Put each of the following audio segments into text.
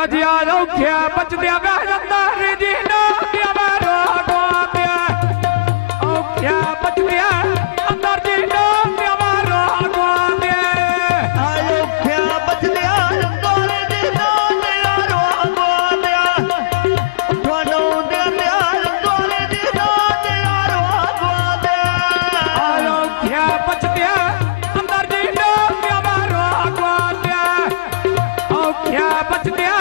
राजिया रौख्या बच दिया अंदर जी ना दिया रोगो दिया औख्या बच दिया अंदर जी ना दिया रोगो दिया औख्या बच दिया अंदर जी ना दिया रोगो दिया उठवानो दिया अंदर जी ना दिया रोगो दिया औख्या बच दिया अंदर जी ना दिया रोगो दिया औख्या बच दिया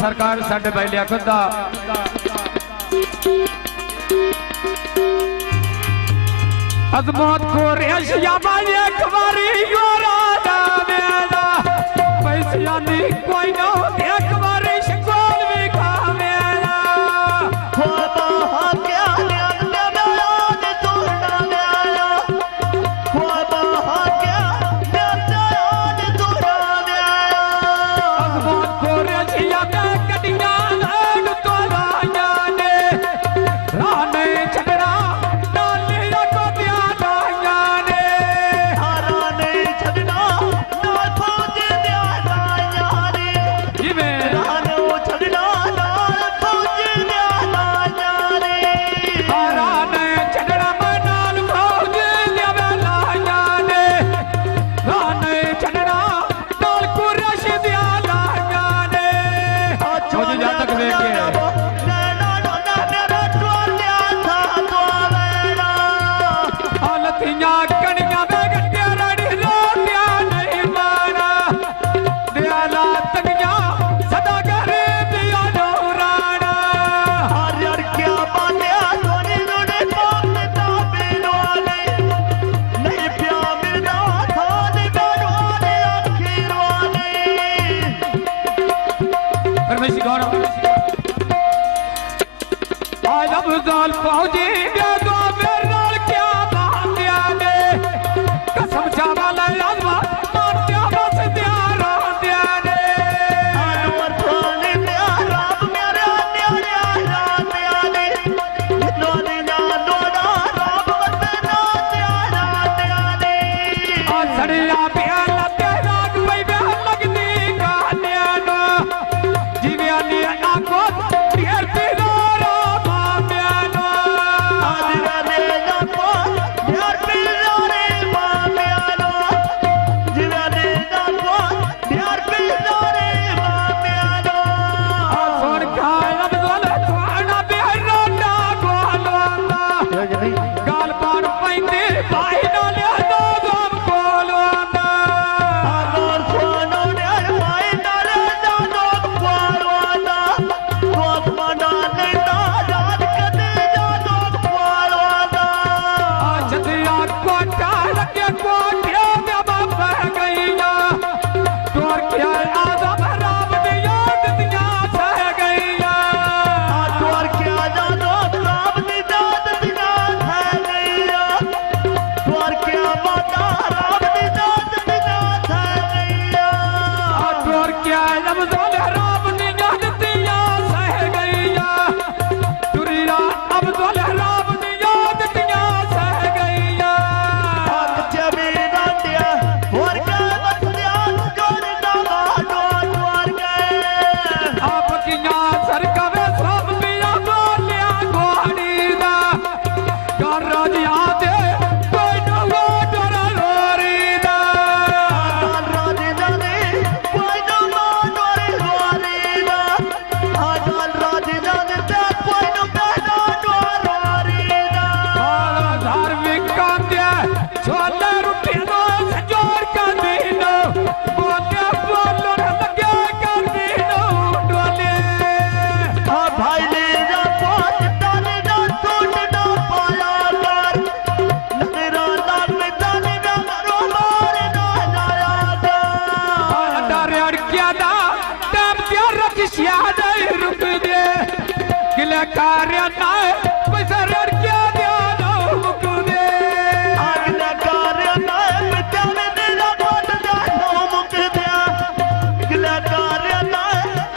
सरकार साडे भाई लियाकत दा अजमत को रेशिया भाई एक बारी योरा दा मेरा पैसिया नी कोई ना एक बारी शिको ਅਬਜ਼ਾਲ ਫੌਜੀ ਦੇ ਦੁਆਬੇ ਨਾਲ ਕਿਆ ਬਾਂਦਿਆ ਨੇ ਕਸਮ ਚਾਵਾ ਲੈ ਆਜ਼ਮਾ ਮਾਰਦਿਆ ਬਸਦਿਆ ਰਾਂਦਿਆ ਨੇ ਅਨਵਰ ਥਾਣੇ ਦਿਆ ਰੱਬ ਮੇਰੇ ਨਿਆਣਿਆ ਰਾਂਦਿਆ ਨੇ ਦੋਨੇ ਨਾ ਦੋੜਾ ਰੱਬ ਵਤਨਾ ਦਿਆ ਰਾਂਦਿਆ ਨੇ ਆ ਸੜਿਆ ਪਿਆ ਲੱਤੇ ਰਾਗ ਪਈ ਬਿਆ ਲੱਗਦੀ ਗਾਲਿਆਂ ਨੂੰ ਜਿਵੇਂ ਨੀ ਆਖੋ ਢੇਰ ਪੀਰੋ ਮਾਮਿਆਂ ਨੂੰ ਆਜਰਾ ਦੇ ਨਾ ਕੋ ਯਾਰ ਪੀਰੋ ਰੇ ਮਾਮਿਆਂ ਨੂੰ ਜਿਵੇਂ ਦੇ ਨਾ ਕੋ ਯਾਰ ਪੀਰੋ ਰੇ ਮਾਮਿਆਂ ਨੂੰ ਸੁਣ ਖਾਲ ਅਬਜ਼ਲ ਥਾਣਾ ਬਿਹਰੋ ਨਾ ਗੋਲਵਾਂਦਾ ਗਾਲ ਪਾਣ ਪੈਂਦੇ ਭਾਈ ਨਾਲ ਲਿਆ ਗਮ ਕੋਲਵਾਂਦਾ ਆਨੋਰ ਸੋਨੋ ਨਿਆਰ ਮਾਈ ਨਾਲ ਦਾ ਲੋਕ ਪਾਲਵਾਨਾ ਕੋਕ ਮਾਨਾ ਲੈਂਦਾ ਰਾਤ ਕਦੇ ਦਾ ਲੋਕ ਪਾਲਵਾਨਾ ਆ ਜਦਿਆ ਕੋਟਾ ਲੱਗੇ ਕੋਠਿਆਂ ਦੇ ਬਾਬਾ ਗਈਆਂ ਟੋਰ ਕੇ ਆਜ਼ਮ ਰਾਮ ਦੀ ਯਾਦ ਦੀਆਂ ਸਹਿ ਗਈਆਂ ਆ ਟੋਰ ਕਿਆ ਦਾ ਲੋਕ ਰਾਮ ਦੀ ਦਾਤ ਦਿਨਾਂ ਹੈ ਗਈਆ ਟੋਰ ਕਿਆ ਮਾਤਾ ਰਾਮ ਦੀ ਦਾਤ ਦਿਨਾਂ ਹੈ ਗਈਆ ਆ ਟੋਰ ਕੇ ਅਬਜ਼ਲ ਰਾਮ ਦੀ ਯਾਦ ਦੀਆਂ ਸਹਿ ਗਈਆਂ ਤੁਰਿਆ ਅਬਜ਼ਲ ਰਾਮ ਦੀ ਯਾਦ ਦੀਆਂ ਸਹਿ ਗਈਆਂ ਹੱਥ ਚ ਵੀ ਰਾਂਦਿਆ ਹੋਰ ਕਾ ਬਤਿਆ ਜੋੜ ਨਾ ਮਾਡੋ ਟੋਰ ਗਏ ਆਪ ਕੀਆਂ ਸਰਕਵੇ ਸਭ ਪਿਆ ਬੋਲਿਆ ਗੋੜੀ ਦਾ ਕਰ ਰਾਜਿਆ ਦੇ ਕੋਈ ਨਾ ਡਰ ਲੋਰੀ ਦਾ ਰਾਜੇ ਜਾਨੇ ਕੋਈ ਨਾ ਮਾਡੋਰੇ ਗੋਰੀ ਦਾ ਆਗਲ ਰਾਜੇ ਜਾਨੇ ਤੇ ਕੋਈ ਨਾ ਕਹਿਣਾ ਡੋਰੀ ਦਾ ਹਾਲ ਧਾਰ ਵਿਕਾਂ ਦੇ ਛੋਲੇ ਰੁੱਟੇ ਨੂੰ ਸੰਜੋੜ ਕੰਦੀ ਨੂੰ ਬੋਲੇ ਬੋਲਣ ਲੱਗੇ ਕੰਦੀ ਨੂੰ ਡੋਲੇ ਆ ਭਾਈ ਨੇ ਨਾ ਪੋਟ ਤਾਨੇ ਨਾ ਟੁੱਟ ਨਾ ਪਾਇਆ ਕਰ ਨਜ਼ਰਾਂ ਨਾਲ ਮੈਦਾਨੇ ਨਾ ਰੋ ਮਾਰੇ ਨਾ ਲਾਇਆ ਕਰ ਡਰ ਅੜਕਿਆ ਦਾ ਟੈਮ ਤੇ ਰਖਿਆ ਦੇ ਰੁਕ ਦੇ ਕਿਲੇ ਕਾਰਿਆ ਨਾ ਪੈਸਾ ਅੜਕਿਆ ਦਿਆ ਨਾ ਮੁਕ ਦੇ ਅਗਲਾ ਕਰ ਨਾ ਮਿਟਾਵੇ ਦੇ ਨਾ ਕੋਟ ਦਾ ਨੋ ਮੁਕਦਿਆ ਅਗਲਾ ਕਰ ਨਾ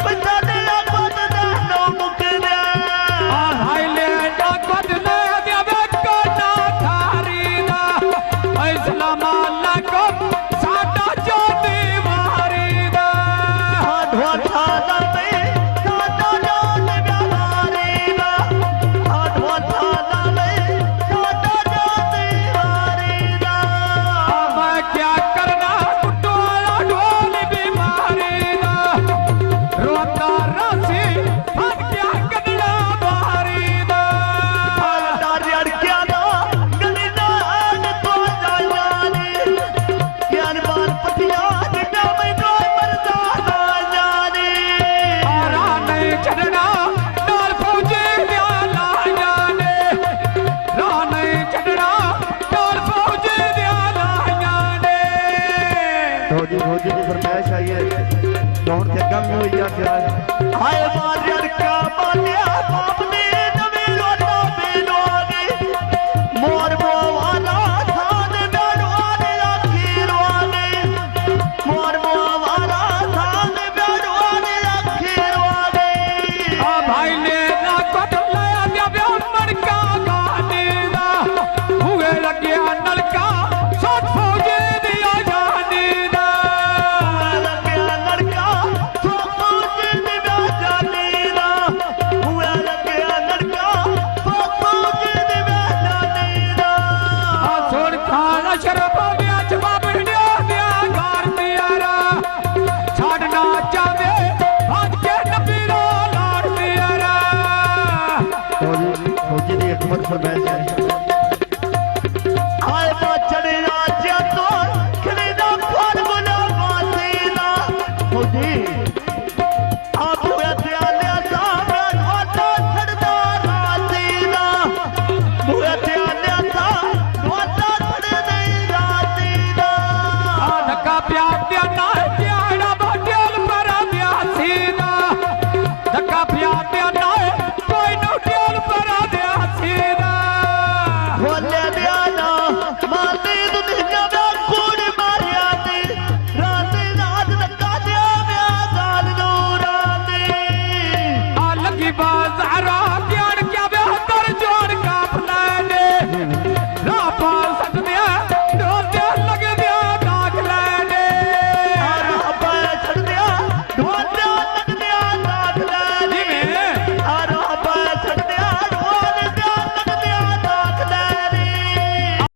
ਪੈਸਾ ਦੇ ਨਾ ਕੋਟ ਦਾ ਨੋ ਮੁਕਦਿਆ ਆ ਹਾਈ ਲੈ ਨਾ ਕਦ ਲੈ ਦੇਵੇ ਕੋਨਾ ਥਾਰੀ ਦਾ ਇਸਲਾਮ ਅਲੈਕੁਮ ਸਾਡਾ ਜੋ ਦੀਵਾਰੀ ਦਾ ਆਧਵਾ ਥਾਲਾ ਮੇ ਸਾਡਾ ਜਾਨ ਵਿਆਰੀ ਦਾ ਆਧਵਾ ਥਾਲਾ ਮੇ ਸਾਡਾ ਜਾਨ ਵਿਆਰੀ ਦਾ ਆ ਮੈਂ ਕਿਆ ਕਰਨਾ ਕੁੱਟੋਲਾ ਢੋਲ ਬਿਮਾਰੀ ਦਾ ਰੋਤਾ ਰਾਸੀ ਫੜ ਗਿਆ ਕਦਲਾ ਬਾਰੀ ਦਾ ਹਾਲਦਾਰ ਅੜਕਿਆ ਦਾ ਗਲੀ ਦਾ ਆਨ ਤੋਂ ਜਾਣੀ ਗਿਆਨ ਬਾਲ ਪਤਿਆ ਜਿੱਡਾ ਮੈਨੂੰ ਮਰਦਾ ਨਾ ਜਾਣੀ ਆਰਾ ਨਹੀਂ ਛੱਡਣਾ ਨਾਲ ਫੌਜੀ ਦਿਆ ਲਾਈਆਂ ਨੇ ਰਾਹ ਨਹੀਂ ਛੱਡਣਾ ਨਾਲ ਫੌਜੀ ਦਿਆ ਲਾਈਆਂ ਨੇ ਫੌਜੀ ਦੀ ਫਰਮਾਇਸ਼ ਆਈ ਹੈ ਦੌੜ ਜੱਗਾ ਵੀ ਹੋਈ ਆ ਫਿਰ ਹਾਏ ਮਾਰ ਅੜਕਾ ਬਾਲਿਆ ਬਾਪ ਨੇ ਨਵੇਂ ਰੋਣਾ ਬੇਲੋਗੇ ਮੋਰ ਮੋਵਾਨਾ ਥਾਨ ਬੜਵਾਨੇ ਆਖੀ ਰਵਾਨੇ ਮੋਰ ਮੋਵਾਨਾ ਥਾਨ ਬੜਵਾਨੇ ਆਖੀ ਰਵਾਨੇ ਆ ਭਾਈ ਨੇ ਨਾ ਕੋਟ ਲਾਇਆ ਦਿਆ ਬਿਆਮਣ ਕਾ ਗਾਨੇ ਦਾ ਹੂਏ ਲੱਗਿਆ ਨਲਕਾ ਸੱਤ ਫੌਜੀ ਦੀ ਆਜ਼ਾਦੀ ਦਾ ਲੱਗਿਆ ਲੜਕਾ ਸੋਪੂ ਜੀ ਦੀ ਜਾਨੀ ਦਾ ਹੂਆ ਲੱਗਿਆ ਲੜਕਾ ਸੋਪੂ ਜੀ ਦੀ ਜਾਨੀ ਦਾ ਆ ਸੁਣ ਖਾਨ ਸ਼ਰਫ ਗਿਆ ਜਵਾਬ ਹਿੜਿਆ ਦਿਆ ਘਰ ਤਿਆਰਾ ਛੱਡਣਾ ਚਾਵੇ ਭੱਜ ਕੇ ਨਬੀਰਾ ਲਾੜ ਤਿਆਰਾ ਫੌਜੀ ਦੀ ਇੱਕ ਮਤ ਫਰਮਾਇਸ਼ ਹੈ